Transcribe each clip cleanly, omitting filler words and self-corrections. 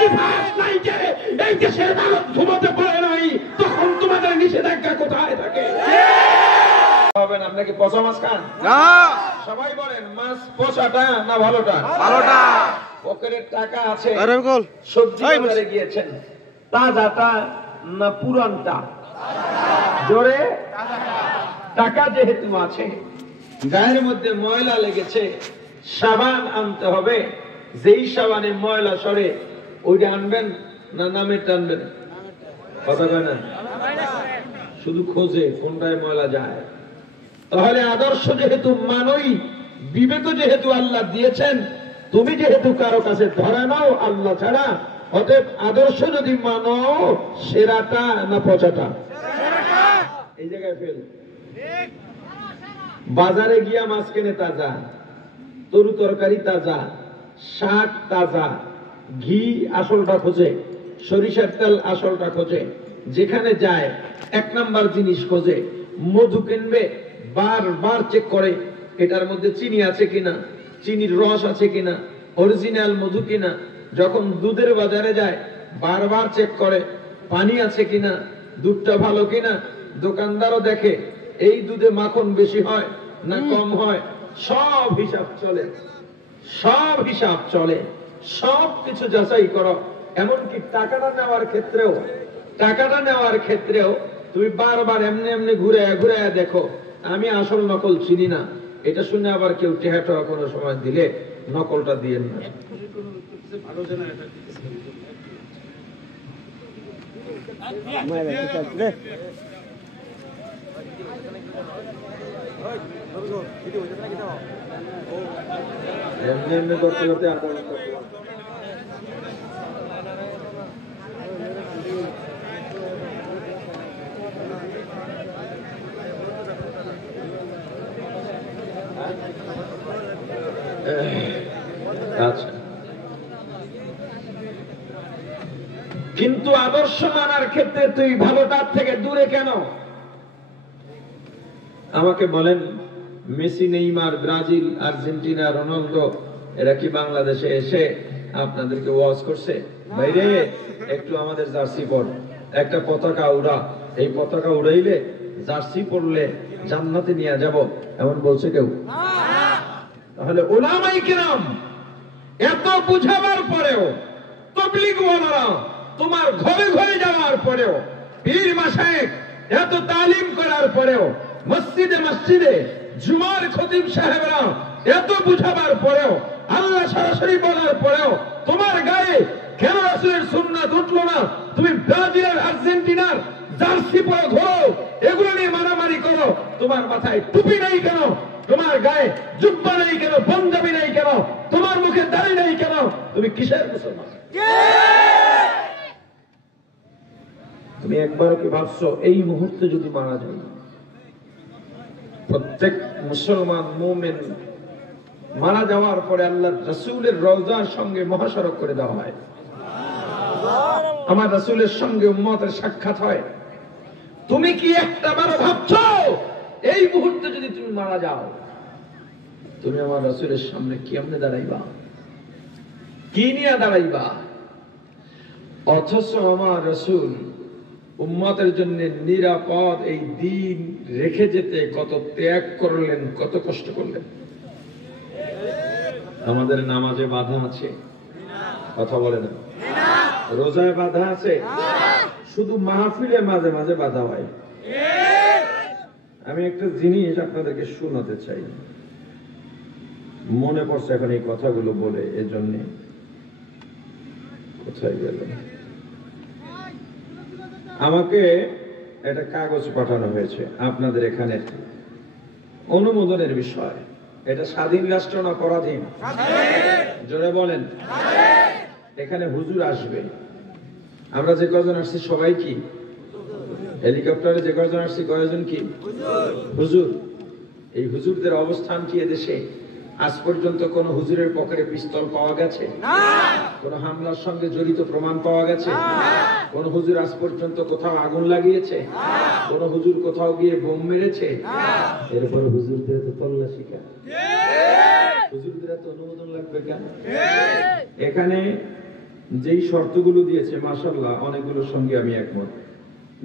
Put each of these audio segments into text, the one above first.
নিফাস নাই যে এই দেশের মানুষ ঘুমাতে পারে নাই, তখন তোমাদের নিষেধাজ্ঞা কোথায় থাকে? হবেন আপনাকে পচা মাছ খান না? সবাই বলেন মাছ পচাটা না ভালোটা? ভালোটা। পকেটের টাকা আছে, সবজি বাজারে গিয়েছেন, তাজাটা না পুরানটা? জোরে। টাকা যেহেতু আছে, গায়ের মধ্যে ময়লা লেগেছে, সাবান আনতে হবে, যেই সাবানে ময়লা সরে ওইটা আনবেন না নামের টানবেন? কথা কয় না, শুধু খোঁজে কোনটায় ময়লা যায়। তাহলে আদর্শ যেহেতু মানই, বিবেক যেহেতু আল্লাহ দিয়েছেন, তুমি যেহেতু কারো কাছে ধরা নাও আল্লাহ ছাড়া, অতএব আদর্শ যদি মানো, সেরাটা না পচাটা? এই জায়গায় ফেল। বাজারে গিয়া মাছ কেনে তাজা, তরু তরকারি তাজা, শাক তাজা, ঘি আসলটা খোঁজে, সরিষার তেল আসলটা খোঁজে, যেখানে যায় এক নাম্বার জিনিস খোঁজে। মধু কিনবে, বারবার চেক করে এটার মধ্যে চিনি আছে কিনা, চিনির রস আছে কিনা, অরিজিনাল মধু কিনা। যখন দুধের বাজারে যায় বারবার চেক করে পানি আছে কিনা, দুধটা ভালো কিনা। দোকানদারও দেখে এই দুধে মাখন বেশি হয় না কম হয়, সব হিসাব চলে, সব হিসাব চলে, সব কিছু যাচাই করো। এমনকি টাকাটা নেওয়ার ক্ষেত্রেও তুমি বারবার এমনি এমনি ঘুরে ঘুরে দেখো আমি আসল নকল চিনি না। এটা শুনে আবার কেউ টেহাটা কোনো সময় দিলে নকলটা দিয়েন না। এমনি এমনি করতে করতে আচ্ছা, কিন্তু আদর্শ মানার ক্ষেত্রে তুই ভালোটার থেকে দূরে কেন? আমাকে বলেন, Messi, Neymar, Brazil, Argentina, Ronaldo এরা কি বাংলাদেশে এসে আপনাদেরকে ওয়াজ করছে ভাইরে একটু আমাদের জার্সি পর, একটা পতাকা উড়া, এই পতাকা উড়াইলে জার্সি পরলে জান্নাতে নিয়ে যাব, এমন বলছে কেউ? তাহলে উলামায়ে কিরাম এত বুঝাবার পরেও, তাবলীগ ওয়ালারা তোমার ঘরে ঘরে যাওয়ার পরেও, পীর মাশায়েখ এত তালিম করার পরেও, মসজিদে মসজিদে জুমার খতিব সাহেবরা এত বুঝাবার পরেও, আল্লাহ সরাসরি বলার পরেও তোমার গায়ে কেন রাসূলের সুন্নাত উঠলো না? তুমি ব্রাজিলের আর্জেন্টিনার জার্সি পরে ঘোরো, এগুলো নিয়ে মারামারি করো, তোমার মাথায় টুপি নেই কেন? তোমার গায়ে জুব্বা নেই কেন? পাঞ্জাবি নেই কেন? তোমার মুখে দাড়ি নেই কেন? তুমি কিসের মুসলমান? তুমি একবার কি ভাবছো এই মুহূর্তে যদি মারা যায়, প্রত্যেক মুসলমান মুমিন মারা যাওয়ার পরে আল্লাহর রাসূলের রওজার সঙ্গে মহাসড়ক করে দেওয়া হয়, আমার রাসূলের সঙ্গে উম্মতের সাক্ষাৎ হয়। তুমি কি একটাবারও ভাবছো এই মুহূর্তে যদি তুমি মারা যাও, তুমি আমার রাসূলের সামনে কেমনে দাঁড়াইবা, কি নিয়ে দাঁড়াইবা? অথচ আমার রাসূল উম্মতের জন্য নিরাপদ এই দিন রেখে যেতে কত ত্যাগ করলেন, কত কষ্ট করলেন। আমাদের নামাজে বাধা আছে, কথা বলে না? রোজায় বাধা আছে, শুধু মাহফিলে মাঝে মাঝে বাধা হয়। আমি একটা জিনিস আপনাদেরকে শোনাতে চাই, মনে পড়ছে এখন এই কথাগুলো বলে, এজন্য কোথায় গেল, আমাকে একটা কাগজ পাঠানো হয়েছে আপনাদের এখানে অনুমোদনের বিষয়। এটা স্বাধীন রাষ্ট্র না পরাধীন? জোরে বলেন। এখানে হুজুর আসবে, আমরা যে কজন আসছি সবাই কি হেলিকপ্টারে যে কজন আসছি কয়জন কি হুজুর? এই হুজুরদের অবস্থান কি এদেশে? আজ পর্যন্ত কোন হুজুরের পকেটে পিস্তল পাওয়া গেছে? কোন হামলার সঙ্গে জড়িত প্রমাণ পাওয়া গেছে? কোন হুজুর আজ পর্যন্ত কোথাও আগুন লাগিয়েছে? কোন হুজুর কোথাও গিয়ে বোম মেরেছে? এরপর হুজুরদের তো তল্লাশি কেন? হুজুরদের তো অনুমোদন লাগবে কেন? এখানে যেই শর্তগুলো দিয়েছে মাশাআল্লাহ অনেকগুলোর সঙ্গে আমি একমত।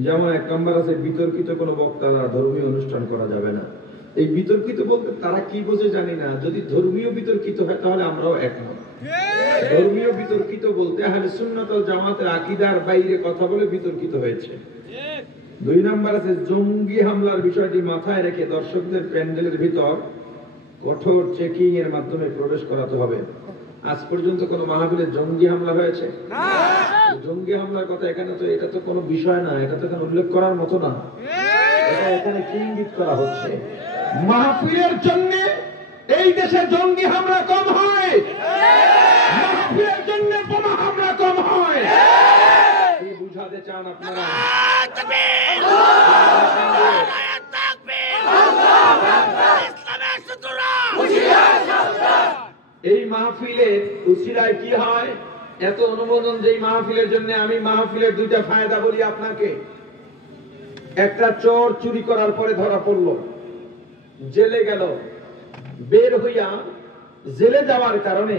যেমন 1 নম্বর আছে বিতর্কিত কোনো বক্তারা ধর্মীয় অনুষ্ঠান করা যাবে না। এই বিতর্কিত বলতে তারা কি বোঝে জানি না, যদি ধর্মীয় বিতর্কিত হয় তাহলে আমরাও একমত। ধর্মীয় বিতর্কিত বলতে আহলে সুন্নাত ওয়াল জামাতের আকীদার বাইরে কথা বলে বিতর্কিত হয়েছে। 2 নম্বর আছে জঙ্গি হামলার বিষয়টি মাথায় রেখে দর্শকদের প্যান্ডেলের ভিতর কঠোর চেকিং এর মাধ্যমে প্রবেশ করাতে হবে। আজ পর্যন্ত কোন মাহফিলে জঙ্গি হামলা হয়েছে? না। জঙ্গি হামলার কথা এখানে তো, এটা তো কোনো বিষয় না, এটা তো এখানে উল্লেখ করার মতো না। এটা এখানে ইঙ্গিত করা হচ্ছে মাহফিলের জন্য এই দেশে জঙ্গি হামলা কম হয়, মাহফিলের জন্য বোমা হামলা কম হয়। কি বুঝাতে চান আপনারা? এই মাহফিলের উসিলায় কি হয়, এত অনুমোদন যেই মাহফিলের জন্য, আমি মাহফিলের 2টা ফায়দা বলি আপনাকে। একটা, চোর চুরি করার পরে ধরা পড়লো, জেলে গেল, বের হইয়া জেলে যাওয়ার কারণে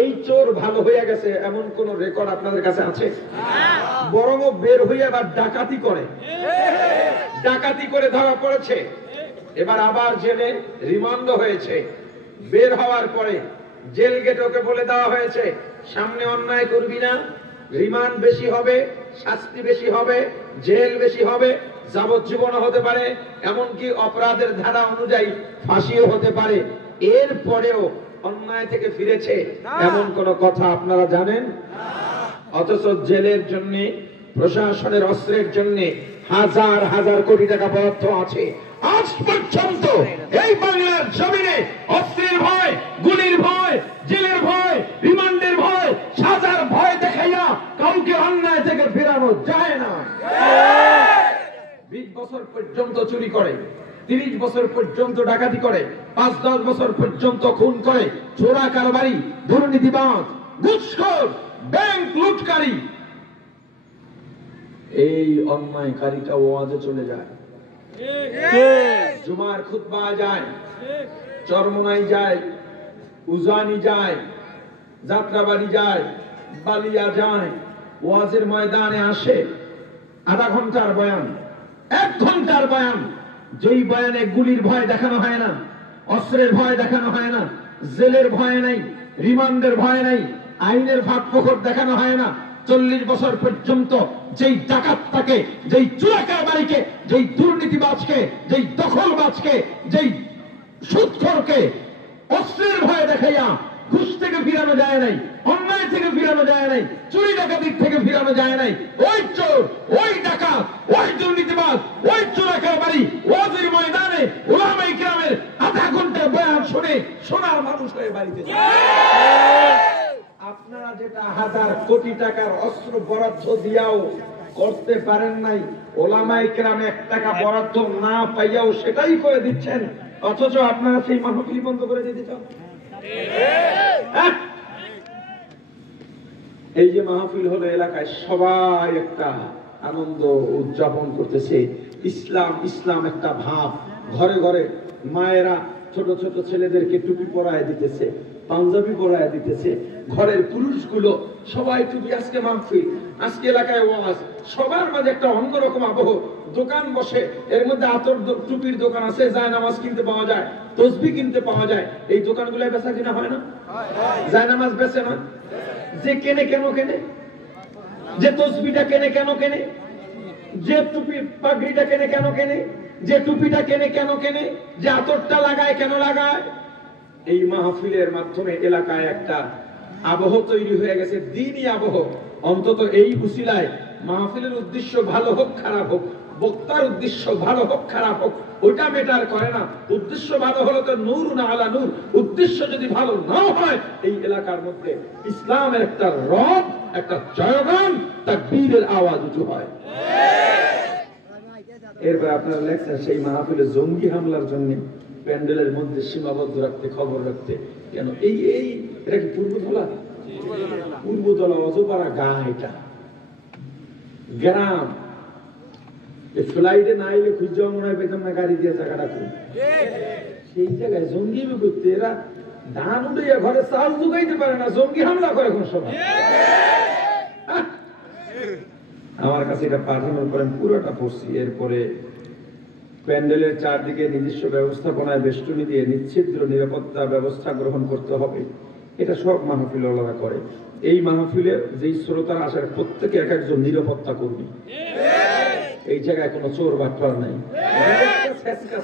এই চোর ভালো হইয়া গেছে এমন কোন রেকর্ড আপনাদের কাছে আছে? বরং বের হইয়া এবার ডাকাতি করে, ডাকাতি করে ধরা পড়েছে, এবার আবার জেলে রিমান্ড হয়েছে। বের হওয়ার পরে জেল গেটে ওকে বলে দেওয়া হয়েছে সামনে অন্যায় করবি না, রিমান্ড বেশি হবে, শাস্তি বেশি হবে, জেল বেশি হবে, যাবজ্জীবন হতে পারে, এমনকি অপরাধের ধারা অনুযায়ী ফাঁসিও হতে পারে। এরপরেও অন্যায় থেকে ফিরেছে এমন কোন কথা আপনারা জানেন? অথচ জেলের জন্য, প্রশাসনের অস্ত্রের জন্য হাজার হাজার কোটি টাকা বরাদ্দ আছে। আজ পর্যন্ত এই বাংলার জমিনে অস্ত্রের ভয়, গুলির ভয়, জেলের ভয়, রিমান্ডের ভয়, সাজার ভয় দেখাইয়া কাউকে অন্যায় থেকে ফেরানো যায় না। 20 বছর পর্যন্ত চুরি করে, 30 বছর পর্যন্ত ডাকাতি করে, 5-10 বছর পর্যন্ত খুন করে, চোরা কারবারি, দুর্নীতিবাজ, ঘুষখোর, ব্যাংক লুটকারী, এই অন্যায়কারীটা ওয়াজে চলে যায়, জুমার খুতবা যায়, চরমোনাই যায়, উজানি যায়, যাত্রাবাড়ি যায়, বালিয়া যায়, ওয়াজের ময়দানে আসে, আধা ঘন্টার বয়ান, 1 ঘন্টার বয়ান, যেই বয়ানে গুলির ভয় দেখানো হয় না, অস্ত্রের ভয় দেখানো হয় না, জেলের ভয় নাই, রিমান্ডের ভয় নাই, আইনের ভাগ প্রখর দেখানো হয় না, 40 বছর পর্যন্ত যেই ডাকাতটাকে, যেই চোরাকারবারিকে, যেই দুর্নীতিবাজকে, যেই দখলবাজকে, যেই সুদখোরকে অস্ত্রের ভয় দেখাইয়া ঘুষ থেকে ফিরানো যায় নাই, অন্যায় থেকে ফিরানো যায় নাই, চুরি ডাকাতির থেকে ফিরানো যায় নাই, ওই চোর, ওই ডাকাত, ওই দুর্নীতিবাজ, ওই চোরাকারবারি ওয়াজের ময়দানে উলামায়ে কিরামের আধা ঘন্টার বয়ান শুনে সোনার মানুষ হয়ে বাড়িতে যায়। আপনারা যেটা হাজার কোটি টাকার অস্ত্র বরাদ্দ দিয়াও করতে পারেন নাই, উলামায়ে কিরাম 1 টাকা বরাদ্দ না পাইয়াও সেটাই করে দিচ্ছেন, অথচ আপনারা সেই মাহফিল বন্ধ করে দিতে চান। এই যে মাহফিল হলো, এলাকায় সবাই একটা আনন্দ উদযাপন করতেছে, ইসলাম ইসলাম একটা ভাব, ঘরে ঘরে মায়েরা ছোট ছোট ছেলেদেরকে টুপি পরায় দিতেছে, পাঞ্জাবি পরায় দিতেছে, ঘরের পুরুষগুলো সবাই টুপি, আজকে মাহফিল, আজকে এলাকায় ওয়াজ, সবার মাঝে একটা অন্যরকম আবহ। দোকান বসে, এর মধ্যে আতর টুপির দোকান আছে, যায় নামাজ কিনতে পাওয়া যায়, তসবিহ কিনতে পাওয়া যায়, এই দোকানগুলো বেচা কিনা হয় না? যায় নামাজ বেচে না? যে কেনে কেন কেনে, যে তসবিহটা কেনে কেন কেনে, যে টুপি পাগড়িটা কেনে কেন কেনে, যে টুপিটা কেনে কেন কেনে, যে আতরটা লাগায় কেন লাগায়? এই মাহফিলের মাধ্যমে এলাকায় একটা আবহ তৈরি হয়ে গেছে, দ্বীনি আবহ। অন্তত এই উসিলায় মাহফিলের উদ্দেশ্য ভালো হোক খারাপ হোক, বক্তার উদ্দেশ্য ভালো হোক খারাপ হোক, ওইটা ম্যাটার করে না। উদ্দেশ্য ভালো হলো তো নূর না আলা নূর, উদ্দেশ্য যদি ভালো নাও হয়, এই এলাকার মধ্যে ইসলামের একটা রব, একটা জয়গান, তাকবীরের আওয়াজ উঁচু হয়। এরপর আপনারা লেখছেন সেই মাহফিলে জঙ্গি হামলার জন্য প্যান্ডেলের মধ্যে সীমাবদ্ধ রাখতে, খবর রাখতে কেন? এটা কি পূর্বধলা? পূর্বধলা অজপাড়া গা, এটা গ্রাম। ফ্লাইটে না এলে খুঁজে মনে হয় পেতাম না, গাড়ি দিয়ে জায়গাটা খুব সেই জায়গায় জঙ্গি করতে। এরা ধান উড়িয়ে ঘরে চাল জুগাইতে পারে না, জঙ্গি হামলা করে কোন সময়। আমার কাছে এটা পাঠানোর পরে পুরোটা পড়ছি। এরপরে প্যান্ডেলের চারদিকে নিজস্ব ব্যবস্থাপনায় বেষ্টনী দিয়ে নিচ্ছিদ্র নিরাপত্তা ব্যবস্থা গ্রহণ করতে হবে। এটা সব মাহফিল ওলারা করে। এই মাহফিলে যেই শ্রোতারা আসার প্রত্যেকে এক একজন নিরাপত্তা কর্মী। এই জায়গায় কোনো চোর বাটপার নাই,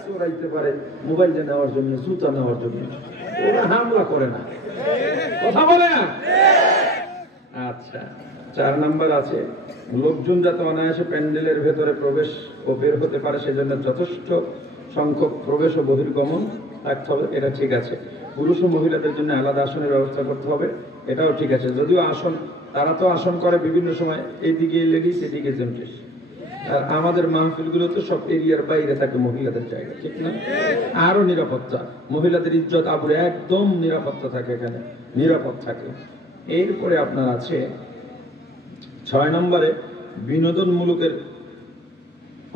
চোরাইতে পারে মোবাইল নেওয়ার জন্য, জুতা নেওয়ার জন্য, ওরা হামলা করে না, কথা বলে না। আচ্ছা, 4 নাম্বার আছে লোকজন যাতে অনায়াসে প্যান্ডেলের ভেতরে প্রবেশ ও বের হতে পারে সেজন্য যথেষ্ট সংখ্যক প্রবেশ ও বহির্গমন থাকতে হবে। এটা ঠিক আছে। পুরুষ ও মহিলাদের জন্য আলাদা আসনের ব্যবস্থা করতে হবে, এটাও ঠিক আছে। যদিও আসন, তারা তো আসন করে বিভিন্ন সময়, এইদিকে লেডিস এদিকে জেন্টস, আর আমাদের মাহফিলগুলো তো সব এরিয়ার বাইরে থাকে মহিলাদের জায়গা, ঠিক না? আরো নিরাপত্তা, মহিলাদের ইজ্জত আবরে একদম নিরাপত্তা থাকে, এখানে নিরাপদ থাকে। এরপরে আপনার আছে 6 নম্বরে বিনোদনমূলকের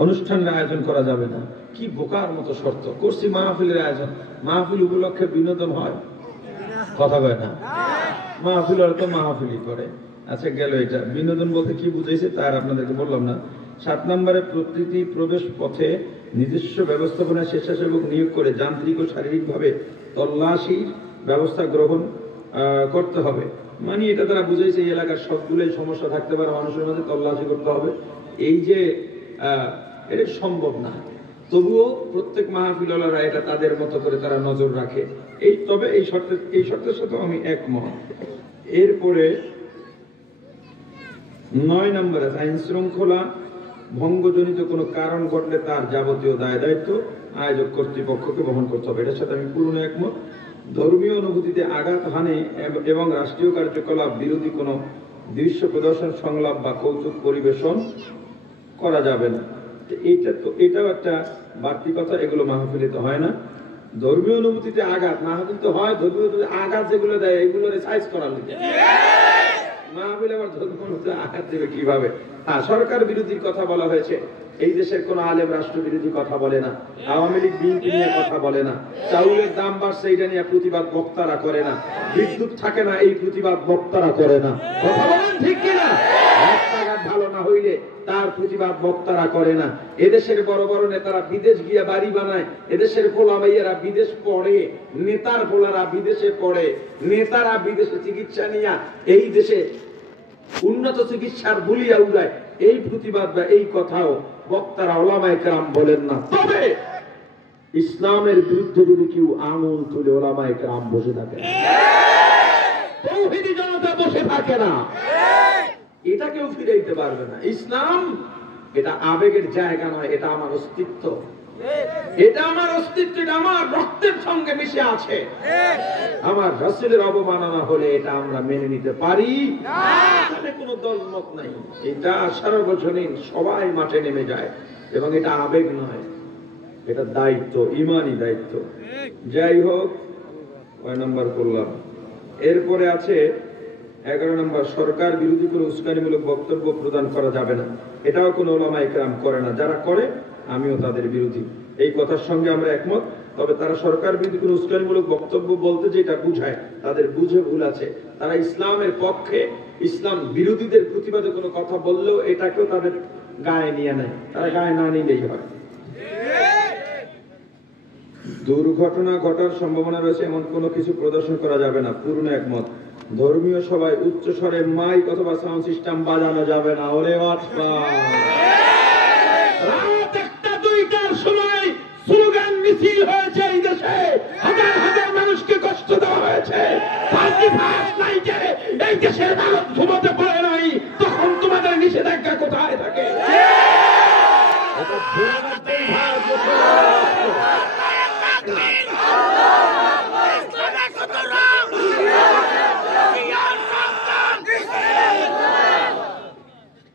অনুষ্ঠানের আয়োজন করা যাবে না। কি বোকার মতো শর্ত করছি মাহফিলের আয়োজন। মাহফিল উপলক্ষে বিনোদন হয়? কথা কয় না। মাহফিল তো মাহফিলই করে। আচ্ছা, গেল এটা। বিনোদন বলতে কি বুঝাইছে তার আপনাদেরকে বললাম না। 7 নম্বরে প্রতিটি প্রবেশ পথে নিজস্ব ব্যবস্থাপনা স্বেচ্ছাসেবক নিয়োগ করে যান্ত্রিক ও শারীরিকভাবে তল্লাশির ব্যবস্থা গ্রহণ করতে হবে। মানে এটা তারা বুঝাইছে এই এলাকার সবগুলোই সমস্যা থাকতে পারে, মানুষের মধ্যে তল্লাশি করতে হবে। এই যে এটা সম্ভব না, তবুও প্রত্যেক মাহফিলওয়ালারা এটা তাদের মতো করে তারা নজর রাখে। তবে এই শর্তের সাথে আমি একমত। এরপরে 9 নম্বরে আইন শৃঙ্খলা ভঙ্গজনিত কোনো কারণ ঘটলে তার যাবতীয় দায় দায়িত্ব আয়োজক কর্তৃপক্ষকে বহন করতে হবে। এটার সাথে আমি পূর্ণ একমত। ধর্মীয় অনুভূতিতে আঘাত হানে এবং রাষ্ট্রীয় কার্যকলাপ বিরোধী কোনো দৃশ্য প্রদর্শন, সংলাপ বা কৌতুক পরিবেশন করা যাবে না। এটাও একটা বাড়তি কথা, এগুলো মাহফিলিতে হয় না। ধর্মীয় অনুভূতিতে আঘাত মাহফিল তো হয়, ধর্মীয় আঘাত যেগুলো দেয় এগুলো সাইজ করার লিখে মাহফিল আবার ধর্মীয় অনুভূতিতে আঘাত দেবে কিভাবে? হ্যাঁ, সরকার বিরোধীর কথা বলা হয়েছে। এই দেশের কোন আলেম রাষ্ট্র বিরোধী কথা বলে না, আওয়ামী লীগ বিএনপি নিয়ে কথা বলে না, চাউলের দাম বাড়ছে এটা নিয়ে প্রতিবাদ বক্তারা করে না, বিদ্যুৎ থাকে না এই প্রতিবাদ বক্তারা করে না, কথা বলেন ঠিক কিনা? রাস্তাঘাট ভালো না হইলে তার প্রতিবাদ বক্তারা করে না। এদেশের বড় বড় নেতারা বিদেশ গিয়ে বাড়ি বানায়, এদেশের পোলা ভাইয়েরা বিদেশ পড়ে, নেতার পোলারা বিদেশে পড়ে, নেতারা বিদেশে চিকিৎসা নিয়ে এই দেশে উন্নত চিকিৎসার বলিয়া উড়ায়। এই প্রতিবাদ বা এই কথাও বক্তারা ওলামায়ে কেরাম বলেন না। তবে ইসলামের বিরুদ্ধে যদি কেউ আঙুল তুলে ওলামায়ে কেরাম বসে থাকে, তাওহীদি জনতা বসে থাকে না, এটা কেউ ফিরাইতে পারবে না। ইসলাম এটা আবেগের জায়গা নয়, এটা আমার অস্তিত্ব, এটা আমার অস্তিত্ব, এটা আমার রক্তের সঙ্গে মিশে আছে। আমার রাসূলের অবমাননা হলে এটা আমরা মেনে নিতে পারি না, এখানে কোনো দলমত নাই। এটা সার্বজনীন, সবাই মাঠে নেমে যায়, এবং এটা আবেগ নয়, এটা দায়িত্ব, ঈমানি দায়িত্ব। যাই হোক, 9 নম্বর করলাম। এরপরে আছে 11 নম্বর, সরকার বিরোধী কোনো উস্কানিমূলক বক্তব্য প্রদান করা যাবে না। এটাও কোনো ওলামায়ে কেরাম করে না, যারা করে আমিও তাদের বিরোধী। এই কথার সঙ্গে আমরা একমত। তবে তারা সরকার বিরোধী কোনো উস্কানিমূলক বক্তব্য বলতে যেটা বুঝায়, তাদের বুঝে ভুল আছে। তারা ইসলামের পক্ষে, ইসলাম বিরোধীদের প্রতিবাদে কোনো কথা বললেও এটাকেও তাদের গায়ে নিয়ে নেয়, তারা গায়ে না নিলেই হয়। দুর্ঘটনা ঘটার সম্ভাবনা রয়েছে এমন কোনো কিছু প্রদর্শন করা যাবে না, পূর্ণ একমত। ধর্মীয় সভায় উচ্চ স্বরে মাইক অথবা সাউন্ড সিস্টেম বাজানো যাবে না। ওরে বাবা, রাত 1টা-2টার সময় স্লোগান মিছিল হয়েছে এই দেশে, হাজার হাজার মানুষকে কষ্ট দেওয়া হয়েছে, এই দেশের মানুষ ঘুমাতে পারে নাই, তখন তোমাদের নিষেধাজ্ঞা কোথায় থাকে?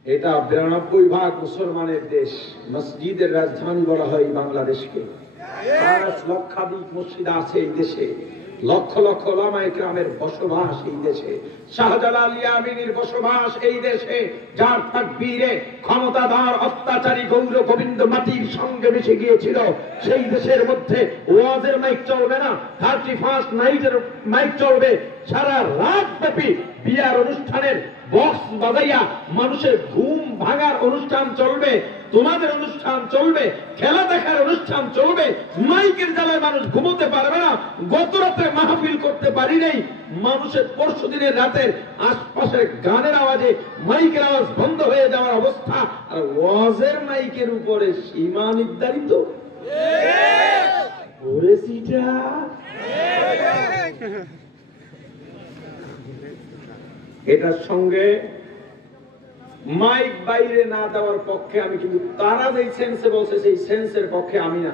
এটা 92% মুসলমানের দেশ, মসজিদের রাজধানী বলা হয় বাংলাদেশকে। 5 লক্ষাধিক মসজিদ আছে এই দেশে, লক্ষ লক্ষ ওলামায়ে কেরামের বসবাস এই দেশে, শাহজালাল ইয়ামিনীর বসবাস এই দেশে, যার তাকবীরে ক্ষমতাধর অত্যাচারী গৌর গোবিন্দ মাটির সঙ্গে মিশে গিয়েছিল। সেই দেশের মধ্যে ওয়াজের মাইক চলবে না, 31st নাইটের মাইক চলবে, সারা রাত ব্যাপী বিয়ার অনুষ্ঠানের বক্স বাজাইয়া মানুষের ঘুম ভাঙার অনুষ্ঠান চলবে, তোমাদের অনুষ্ঠান চলবে, খেলা দেখার অনুষ্ঠান চলবে, মাইকের জ্বালায় মানুষ ঘুমোতে পারবে না। গত রাতে মাহফিল করতে পারি নাই, মানুষের পরশু দিনের রাতের আশপাশের গানের আওয়াজে মাইকের আওয়াজ বন্ধ হয়ে যাওয়ার অবস্থা, আর ওয়াজের মাইকের উপরে সীমা নির্ধারিত। এটার সঙ্গে মাইক বাইরে না দেওয়ার পক্ষে আমি, কিন্তু তারা যেই সেন্সে বলছে সেই সেন্সের পক্ষে আমি না।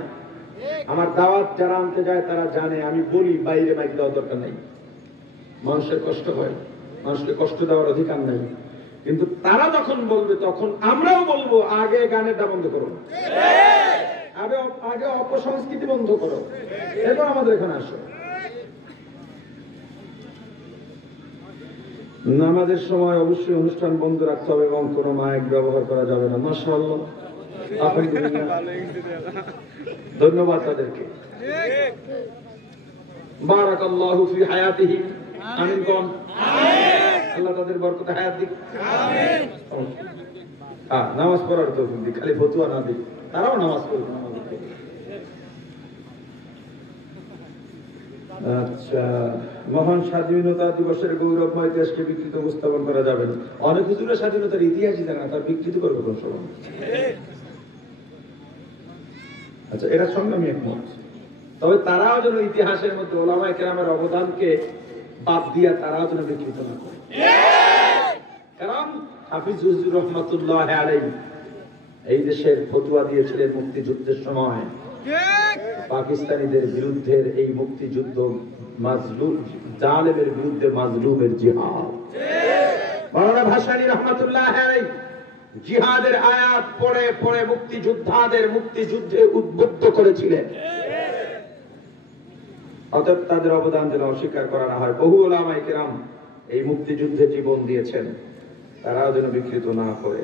আমার দাওয়াত যারা আনতে যায় তারা জানে আমি বলি বাইরে মাইক দেওয়ার দরকার নাই, মানুষের কষ্ট হয়, মানুষকে কষ্ট দেওয়ার অধিকার নাই। কিন্তু তারা যখন বলবে তখন আমরাও বলবো আগে গানেরটা বন্ধ করো, আগে অপসংস্কৃতি বন্ধ করো, এরপর আমাদের এখানে আসো। নামাজের সময় অবশ্যই অনুষ্ঠান বন্ধ রাখতে হবে এবং কোনো মাইক ব্যবহার করা যাবে না। মাশাআল্লাহ, ধন্যবাদ তাদেরকে। বারাকাল্লাহু ফি হায়াতিহি, আমিন কোন, আল্লাহ তাদের বরকতে হায়াত দিক। নামাজ পড়ার তৌফিক দিক, খালি ফতুয়া না দিক, তারাও নামাজ পড়বে। আচ্ছা, মহান স্বাধীনতা দিবসের গৌরবময় ইতিহাসকে বিকৃত উপস্থাপন করা যাবে না। অনেক হুজুরের স্বাধীনতার ইতিহাসই জানা, তার বিকৃত করবে কোন সময়? আচ্ছা, এটার সঙ্গে আমি একমত। তবে তারাও যেন ইতিহাসের মধ্যে ওলামায়ে কেরামের অবদানকে বাদ দিয়া তারাও যেন বিকৃত না করে। কারণ হাফিজ হুজুর রহমাতুল্লাহ আলাইহি এই দেশের ফতোয়া দিয়েছিলেন মুক্তিযুদ্ধের সময়, পাকিস্তানিদের বিরুদ্ধে এই মুক্তিযুদ্ধ মাজলুম জালেমের বিরুদ্ধে মাজলুমের জিহাদ। মাওলানা ভাসানী রাহমাতুল্লাহ আলাইহি জিহাদের আয়াত পড়ে পড়ে মুক্তিযোদ্ধাদের মুক্তিযুদ্ধে উদ্বুদ্ধ করেছিলেন। অতএব তাদের অবদান যেন অস্বীকার করা না হয়। বহু ওলামায়ে কেরাম এই মুক্তিযুদ্ধে জীবন দিয়েছেন, তারাও যেন বিকৃত না করে।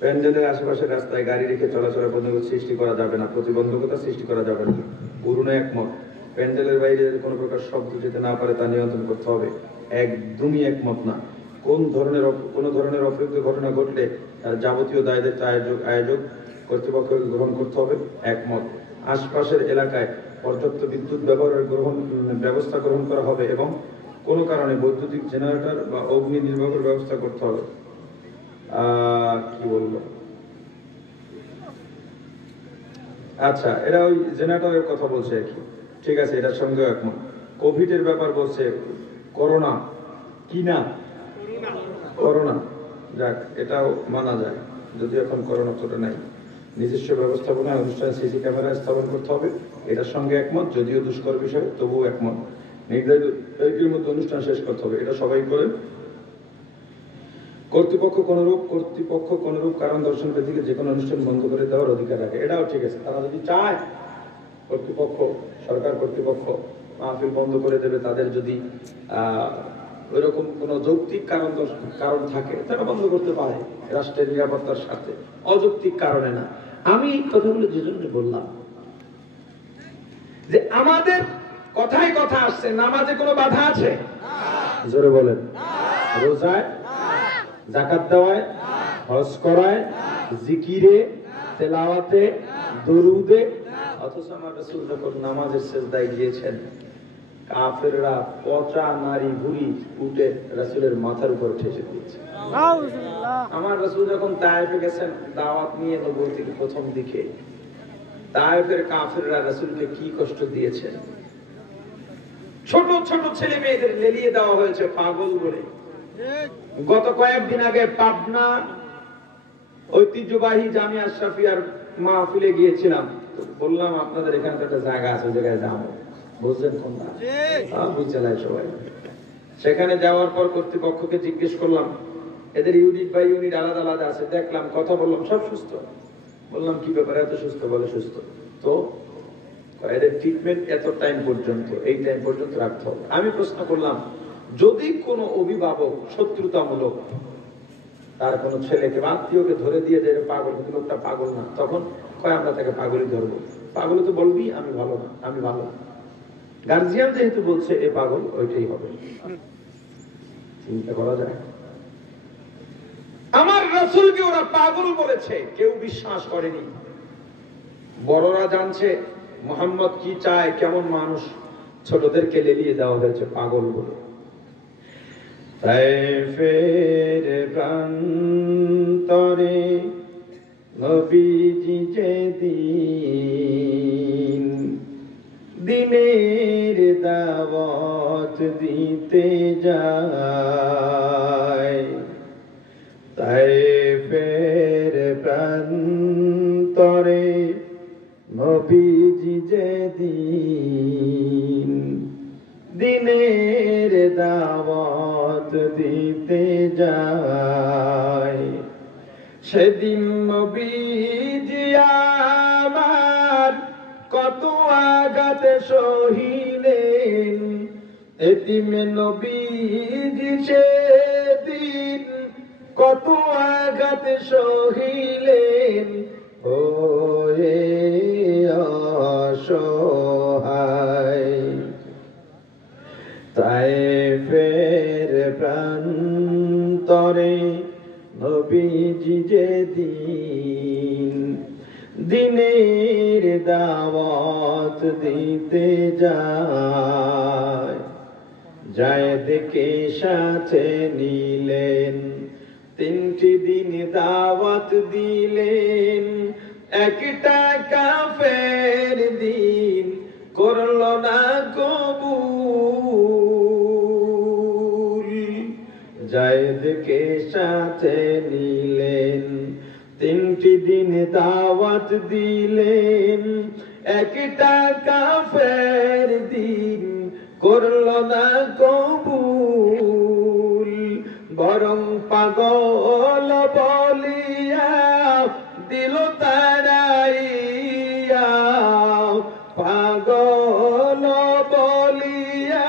প্যান্ডেলের আশেপাশে রাস্তায় গাড়ি রেখে চলাচলের প্রতিবন্ধকতা সৃষ্টি করা যাবে না, প্রতিবন্ধকতা সৃষ্টি করা যাবে না। পুরনো একমত। প্যান্ডেলের বাইরে কোনো প্রকার শব্দ যেতে না পারে তা নিয়ন্ত্রণ করতে হবে, একদমই একমত না। কোন ধরনের অপ্রীত ঘটনা ঘটলে তার যাবতীয় দায় দায়িত্ব আয়োজক কর্তৃপক্ষ গ্রহণ করতে হবে, একমত। আশপাশের এলাকায় পর্যাপ্ত বিদ্যুৎ ব্যবহারের ব্যবস্থা গ্রহণ করা হবে এবং কোনো কারণে বৈদ্যুতিক জেনারেটর বা অগ্নি নির্বাপক ব্যবস্থা করতে হবে। কি বলবো, আচ্ছা, এরা ওই জেনারেটরের কথা বলছে আর কি, ঠিক আছে, এটার সঙ্গে একমত। কোভিড এর ব্যাপার বলছে, করোনা কি না, করোনা, যাক এটাও মানা যায়, যদিও এখন করোনা তোটা নাই। নিজস্ব ব্যবস্থাপনায় অনুষ্ঠানে সিসি ক্যামেরা স্থাপন করতে হবে, এটার সঙ্গে একমত, যদিও দুষ্কর বিষয় তবুও একমত। নির্ধারিত তারিখের মধ্যে অনুষ্ঠান শেষ করতে হবে, এটা সবাই করে। কর্তৃপক্ষ কোনরূপ কারণ দর্শন ব্যক্তিকে যে কোনো অনুষ্ঠান বন্ধ করে দেওয়ার অধিকার রাখে, এটাও ঠিক আছে। তারা যদি চায় কর্তৃপক্ষ, সরকার কর্তৃপক্ষ মাহফিল বন্ধ করে দেবে, তাদের যদি ওইরকম কোন যৌক্তিক কারণ থাকে তারা বন্ধ করতে পারে, রাষ্ট্রের নিরাপত্তার সাথে, অযৌক্তিক কারণে না। আমি কথাগুলো যে জন্য বললাম যে আমাদের কথায় কথা আসছে, নামাজে কোনো বাধা আছে? জোরে বলেন। রোজায়, যাকাত দেওয়ায়, হজ করায়, জিকিরে, তেলাওয়াতে, দরুদে। অথচ আমার রাসূল যখন নামাজের সিজদায় গিয়েছেন, কাফেররা পচা নারী ভুঁড়ি উঠে রাসূলের মাথার উপর ঠেসে দিয়েছে। আমার রাসূল যখন তায়েফে গেছেন দাওয়াত নিয়ে, নবুয়তের প্রথম দিকে, তায়েফের কাফেররা রাসূলকে কি কষ্ট দিয়েছে। ছোট ছোট ছেলে মেয়েদের লেলিয়ে দেওয়া হয়েছে পাগল বলে। গত কয়েকদিন আগে পাবনা ঐতিহ্যবাহী জামিয়া আশরাফিয়ার মাহফিলে গিয়েছিলাম, বললাম আপনাদের এখানে একটা জায়গা আছে, জায়গায় যাবো, বুঝলেন কোনটা? বুঝলেন সবাই। সেখানে যাওয়ার পর কর্তৃপক্ষকে জিজ্ঞেস করলাম, এদের ইউনিট বাই ইউনিট আলাদা আলাদা আছে, দেখলাম, কথা বললাম, সব সুস্থ। বললাম কি ব্যাপারে এত সুস্থ? বলে সুস্থ। তো এদের ট্রিটমেন্ট এত টাইম পর্যন্ত, এই টাইম পর্যন্ত রাখতে হবে। আমি প্রশ্ন করলাম, যদি কোনো অভিভাবক শত্রুতামূলক তার কোনো ছেলেকে বা আত্মীয়কে ধরে দিয়ে যে পাগল, কিন্তু লোকটা পাগল না, তখন কয় আমরা তাকে পাগলই ধরবো। পাগল তো বলবি আমি ভালো না, আমি ভালো না। গার্জিয়ান যেহেতু বলছে এ পাগল, ওইটাই হবে। চিন্তা করা যায়। আমার রাসূলকে ওরা পাগল বলেছে, কেউ বিশ্বাস করেনি। বড়রা জানছে মুহাম্মদ কি চায়, কেমন মানুষ, ছোটদেরকে লেলিয়ে দেওয়া হয়েছে পাগল বলে। তায়েফের প্রান্তরে নবীজি যেদিন দিনের দাওয়াত দিতে যায়, তায়েফের প্রান্তরে নবীজি যেদিন দিনের দাওয়াত দিতে যায়, সেদিন নবীজি আমার কত আঘাত সহিলেন। এতিম নবীজি সেদিন কত আঘাত সহিলেন, ওরে অসহায়। তায়েফের প্রান্তরে নবীজি যেদিন দিনের দাওয়াত দিতে যায়, যায়েদকে সাথে নিলেন, 3টি দিন দাওয়াত দিলেন। একটা কাফের দিন করল না কবুল, যায়েদকে সাথে নিলেন, 3টি দিন দাওয়াত দিলেন। একটা কাফের দিন করল না কবুল, বরং পাগল বলিয়া দিল তাড়াইয়া, পাগল বলিয়া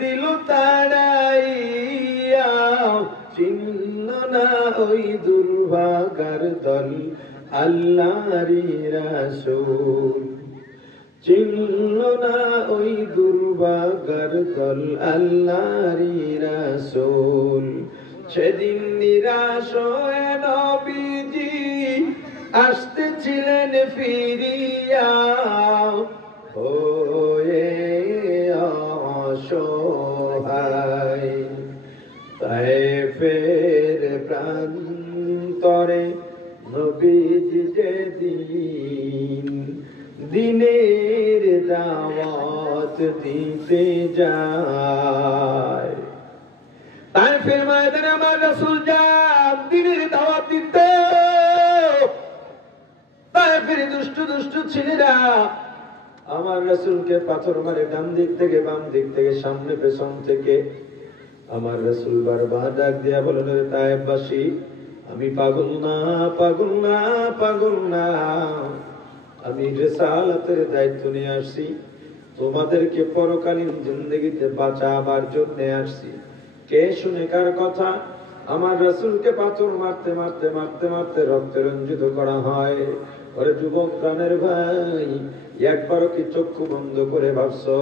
দিল তাড়াইয়া। চিহ্ন না ওই দুর্ভাগার দল আল্লাহরই রাসূল, চিহ্ন না ওই দুর্ভাগার দল আল্লাহরই রাসূল। সেদিন নিরাশ হয়ে নবীজি আসতেছিলেন ফিরিয়া, হয়ে অসহায়। তায়েফের প্রান্তরে নবীজি যেদিন দিনের দাওয়াত দিতে যায়, তায়েফের ময়দানে আমার রাসূল যান দিনের দাওয়াত দিতে। তায়েফের দুষ্ট দুষ্ট ছেলেরা আমার রাসূলকে পাথর মারে, ডান দিক থেকে বাম দিক থেকে সামনে পেছন থেকে। আমার রাসূল বারবার ডাক দিয়া বলেন, তায়েফবাসী আমি পাগল না, পাগল না, পাগল না, আমি রিসালাতের দায়িত্ব নিয়ে আসছি, তোমাদেরকে পরকালীন জিন্দেগিতে বাঁচাবার জন্য আসছি। কে শুনে কার কথা? আমার রাসূলকে পাথর মারতে মারতে মারতে মারতে রক্তে রঞ্জিত করা হয়। ওরে যুবক প্রাণের ভাই, একবারও কি চক্ষু বন্ধ করে ভাবছো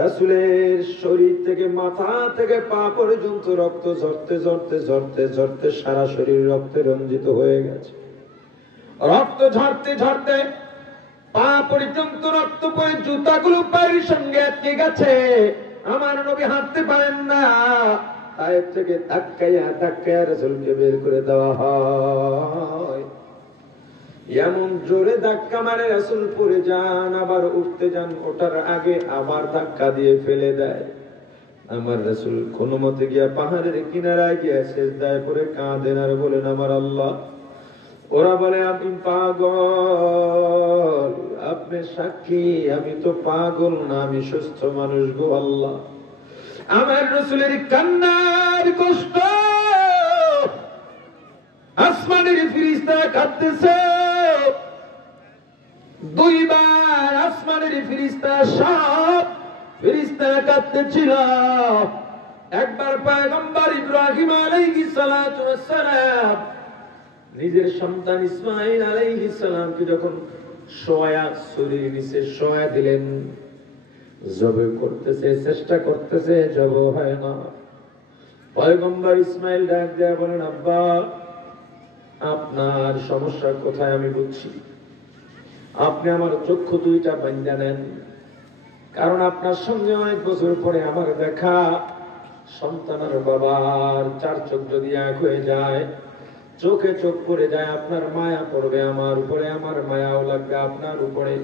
রাসূলের শরীর থেকে মাথা থেকে পা পর্যন্ত রক্ত ঝরতে ঝরতে ঝরতে ঝরতে সারা শরীর রক্তে রঞ্জিত হয়ে গেছে। রক্ত ঝরতে ঝরতে পা পর্যন্ত রক্ত পড়ে জুতাগুলো পায়ের সঙ্গে আটকে গেছে। আমার নবী হাঁটতে পারেন না। তায়েফ থেকে ধাক্কাইয়া ধাক্কাইয়া রাসূলকে বের করে দেওয়া হয়। এমন জোরে ধাক্কা মারে রাসূল পড়ে যান, আবার উঠতে যান, ওঠার আগে আবার ধাক্কা দিয়ে ফেলে দেয়। আমার রাসূল কোনো মতে গিয়া পাহাড়ের কিনারায় গিয়া সিজদায় পড়ে কাঁদেন আর বলেন, আমার আল্লাহ। ওরা বলে, আমি পাগল, আপনি সাক্ষী, আমি তো পাগল না, আমি সুস্থ মানুষ গো আল্লাহ। আমার রাসূলের কান্নার কষ্ট আসমানের ফেরেশতা কাঁদতেছে, দুইবার আসমানের ফেরেশতা সব ফেরেশতারা কাঁদতেছিল। একবার পয়গম্বর ইব্রাহিম আলাইহিস সালাতু ওয়াস সালাম নিজের সন্তান ইসমাঈল আলাইহিস সালামকে যখন শোয়া ছুরির নিচে শোয়া দিলেন, জবে করতেছে, চেষ্টা করতেছে, জব হয় না। পয়গম্বর ইসমাঈল ডাক দেয়া বলেন, আব্বা আপনার সমস্যা কোথায় আমি বুঝছি, আপনি আমার চক্ষু দুইটা বাঁধা নেন, কারণ আপনার সঙ্গে অনেক বছর পরে আমার দেখা। সন্তানের বাবার চার চোখ যদি এক হয়ে যায়, চোখে চোখ পড়ে যায়, আপনার মায়া পড়বে আমার উপরে, আমার মায়াও লাগবে আপনার উপরে।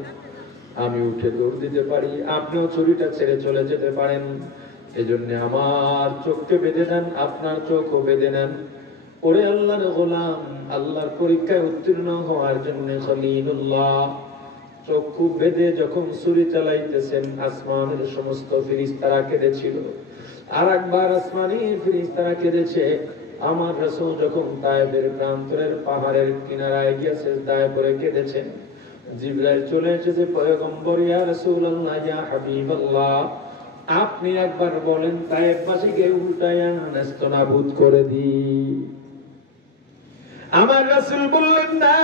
আমি উঠে দৌড় দিতে পারি, আপনিও ছুরিটা ছেড়ে চলে যেতে পারেন। এজন্য আমার চোখকে বেঁধে দেন, আপনার চোখও বেঁধে নেন। ওরে আল্লাহর গোলাম, আল্লাহর পরীক্ষায় উত্তীর্ণ হওয়ার জন্য খলিলুল্লাহ চক্ষু বেঁধে যখন ছুরি চালাইতেছেন, আসমানের সমস্ত ফেরেশতারা কেঁদেছিল। আর একবার আসমানের ফেরেশতারা কেঁদেছে। আমার রাসূল যখন তায়েফের প্রান্তরের পাহাড়ের কিনারায় গিয়ে সিজদায় পড়ে কেঁদেছেন, জিবরাইল চলে এসেছে, পয়গম্বর ইয়া রাসূলুল্লাহ ইয়া হাবিবাল্লাহ আপনি একবার বলেন তায়েফবাসীকে উল্টায়া নেস্তনাবুদ করে দিই। আমার রাসূল বললেন, না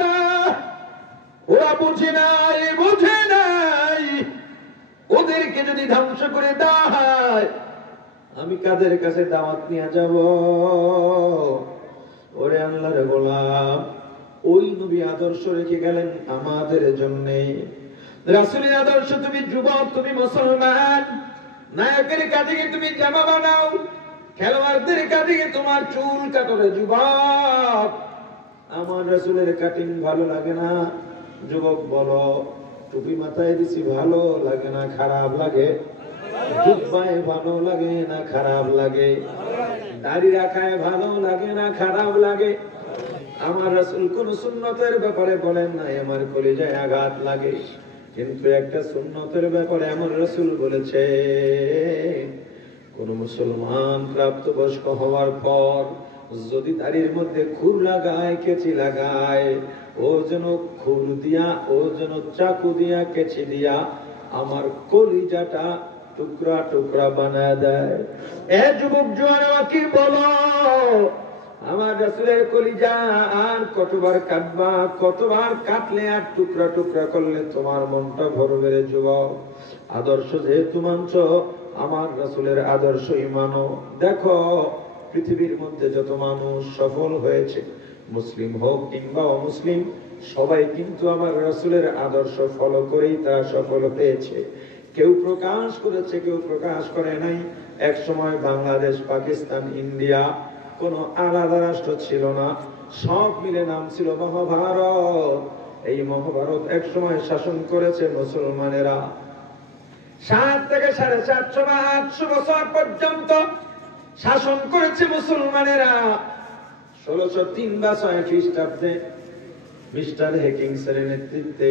না, ওরা বুঝে নাই, বুঝে নাই, ওদেরকে যদি ধ্বংস করে দেওয়া হয় আমি কাদের কাছে দাওয়াত নিয়ে যাব? ওরে আল্লাহর গোলাম, ওই নবী আদর্শ রেখে গেলেন আমাদের জন্য। রাসূলের আদর্শ, তুমি যুবক, তুমি মুসলমান, নায়কের কাছে তুমি জামা বানাও, খেলোয়াড়দের কাছে তোমার চুল কাটরে যুবক। আমার রাসূলের কাটিং ভালো লাগে না, যুবক বলো, টুপি মাথায় দিছি ভালো লাগে না খারাপ লাগে? জুব্বায় ভালো লাগে না খারাপ লাগে? দাড়ি রাখায় ভালো লাগে না খারাপ লাগে? আমার রাসূল কোন সুন্নতের ব্যাপারে বলেন নাই, আমার কলিজায় আঘাত লাগে। কিন্তু একটা সুন্নতের ব্যাপারে আমার রাসূল বলেছে, কোন মুসলমান প্রাপ্তবয়স্ক হওয়ার পর যদি দাড়ির মধ্যে খুর লাগায়, কেচি লাগায়, ও যেন খুর দিয়া, ও যেন চাকু দিয়া, কেচি দিয়া আমার কলিজাটা টুকরা টুকরা বানায় দেয়। এ যুবক জোয়ান, আমাকে বলো, আমার রাসূলের কলিজা আর কতবার কাটবা? কতবার কাটলে আর টুকরা টুকরা করলে তোমার মনটা ভরবে রে যুবক? আদর্শ যেহেতু মানছ, আমার রাসূলের আদর্শই মানো। দেখো পৃথিবীর মধ্যে যত মানুষ সফল হয়েছে, মুসলিম হোক কিংবা অমুসলিম, সবাই কিন্তু আমার রাসূলের আদর্শ ফলো করেই তারা সফল হয়েছে। কেউ প্রকাশ করেছে, কেউ প্রকাশ করে নাই। এক সময় বাংলাদেশ, পাকিস্তান, ইন্ডিয়া কোন আলাদা রাষ্ট্র ছিল না, সব মিলে নাম ছিল মহাভারত। এই মহাভারত এক সময় শাসন করেছে মুসলমানেরা। 7 থেকে 750 বা 800 বছর পর্যন্ত শাসন করেছে মুসলমানেরা। 1603 বা 6 খ্রিস্টাব্দে মিস্টার হেকিংসের নেতৃত্বে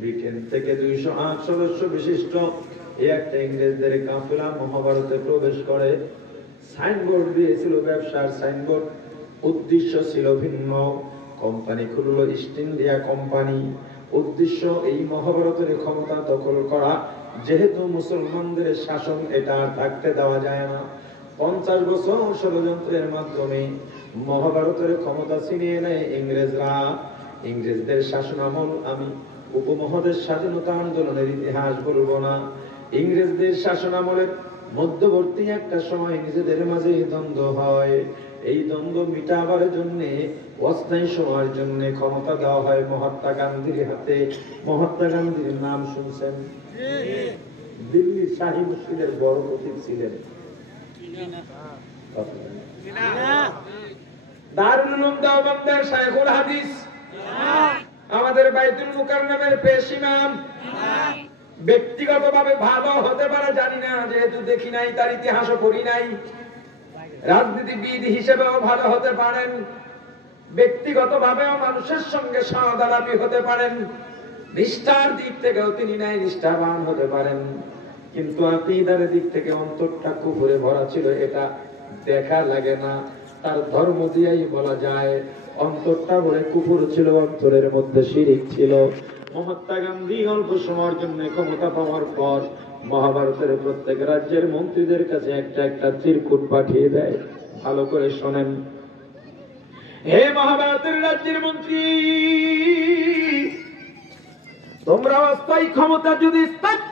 ব্রিটেন থেকে 208 সদস্য বিশিষ্ট একটা ইংরেজদের কাফেলা মহাভারতে প্রবেশ করে। সাইনবোর্ড দিয়েছিল, ব্যবসার সাইনবোর্ড, উদ্দেশ্য ছিল ভিন্ন। কোম্পানি খুললো ইস্ট ইন্ডিয়া কোম্পানি, উদ্দেশ্য এই মহাভারতের ক্ষমতা দখল করা। যেহেতু মুসলমানদের শাসন এটা থাকতে দেওয়া যায় না, 50 বছর ষড়যন্ত্রের মাধ্যমে মহাভারতের ক্ষমতা ছিনিয়ে নেয় ইংরেজরা। ইংরেজদের শাসন আমল আমি উপমহাদেশ স্বাধীনতা আন্দোলনের ইতিহাস বলবো না। ইংরেজদের শাসন আমলের মধ্যবর্তী একটা সময় নিজেদের মাঝে দ্বন্দ্ব হয়। এই দ্বন্দ্ব মিটাবার জন্য, অস্থায়ী সময়ের জন্য ক্ষমতা দেওয়া হয় মহাত্মা গান্ধীর হাতে। মহাত্মা গান্ধীর নাম শুনছেন? দিল্লির শাহী মসজিদের বড় খতিব ছিলেন। দারুল উলুম দেওবন্দের শাইখুল হাদিস, আমাদের বাইতুল মুকাররমের পেশ ইমাম। ব্যক্তিগতভাবে ভালো হতে পারে জানি না, যেহেতু দেখি নাই, তার ইতিহাসও পড়ি নাই। রাজনীতিবিদ হিসেবেও ভালো হতে পারেন, ব্যক্তিগতভাবেও মানুষের সঙ্গে সহদালাপি হতে পারেন, নিষ্ঠার দিক থেকেও তিনি নাই নিষ্ঠাবান হতে পারেন। কিন্তু আকীদার দিক থেকে অন্তরটা কুফরে ভরা ছিল, এটা দেখা লাগে না। তার ধর্ম দিয়েই বলা যায় অন্তরটা ভরে কুফর ছিল, অন্তরের মধ্যে শিরিক ছিল। মহাত্মা গান্ধী অল্প সময়ের জন্য ক্ষমতা পাওয়ার পর মহাভারতের প্রত্যেক রাজ্যের মন্ত্রীদের কাছে একটা একটা চিরকুট পাঠিয়ে দেয়। ভালো করে শোনেন, হে মহাভারতের রাজ্যের মন্ত্রী, তোমরা অস্থায়ী ক্ষমতা যদি স্থায়িত্ব